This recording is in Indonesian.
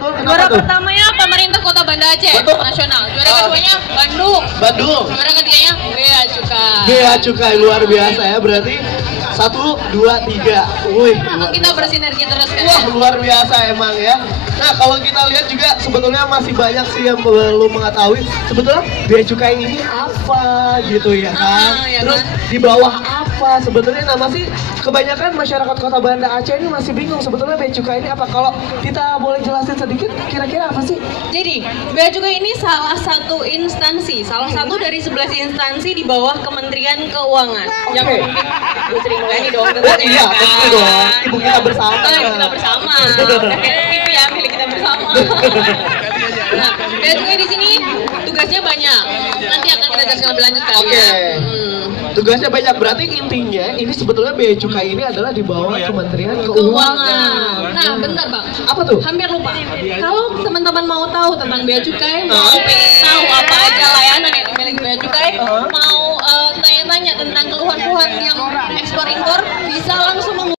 betul. Juara pertamanya pemerintah Kota Banda Aceh, betul. nasional. Juara keduanya Bandung. Bandung. Juara ketiganya Bea Cukai. Bea Cukai luar biasa ya, berarti 1, 2, 3. Wih. Emang kita bersinergi terus kan? Wah, luar biasa emang ya. Nah, kalau kita lihat juga sebetulnya masih banyak sih yang belum mengetahui sebetulnya Bea Cukai ini apa gitu ya kan. Ya Terus kan? di bawah apa sebetulnya, nah masih kebanyakan masyarakat Kota Banda Aceh ini masih bingung sebetulnya Bea Cukai ini apa. Kalau kita boleh jelasin sedikit kira-kira apa sih? Jadi, Bea Cukai ini salah satu instansi, salah satu dari 11 instansi di bawah Kementerian Keuangan. Oke. Yang mungkin Bu Sri Mulyani dong. Oh iya, tentu dong. Ibu kita bersama. Ibu kita bersama. TV ya, milik kita bersama. Nah, Bea Cukai di sini tugasnya banyak. Nanti akan kita jelaskan lebih lanjut kali Oke. ya. Tugasnya banyak, berarti intinya ini sebetulnya Bea Cukai ini adalah di bawah Kementerian Keuangan. Keuangan. Nah, bentar Bang. Apa tuh? Hampir lupa. Kalau teman-teman mau tahu tentang Bea Cukai, mau pengen tahu apa aja layanan yang